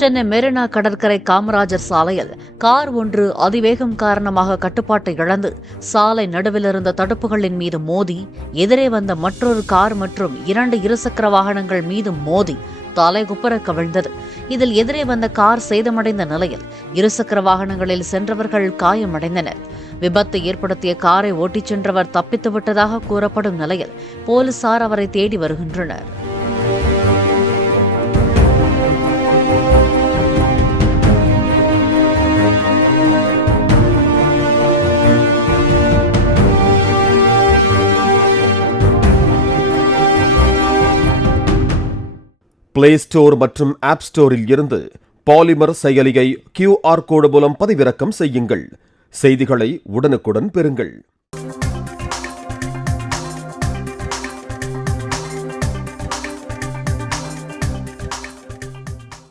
சென்னை மெரினா கடற்கரை காமராஜர் சாலையில் கார் ஒன்று அதிவேகம் காரணமாக கட்டுப்பாட்டை இழந்து சாலை நடுவில் இருந்த தடுப்புகளின் மீது மோதி எதிரே வந்த மற்றொரு கார் மற்றும் 2 இருசக்கர வாகனங்கள் மீது மோதி தலைகுப்புற கவிழ்ந்தது. இதில் எதிரே வந்த கார் சேதமடைந்த நிலையில் இருசக்கர வாகனங்களில் சென்றவர்கள் காயமடைந்தனர். விபத்தை ஏற்படுத்திய காரை ஓட்டிச் சென்றவர் தப்பித்துவிட்டதாக கூறப்படும் நிலையில் போலீசார் அவரை தேடி வருகின்றனர். பிளே ஸ்டோர் மற்றும் ஆப் ஸ்டோரில் இருந்து பாலிமர் செயலியை QR கோடு மூலம் பதிவிறக்கம் செய்யுங்கள். செய்திகளை உடனுக்குடன் பெறுங்கள்.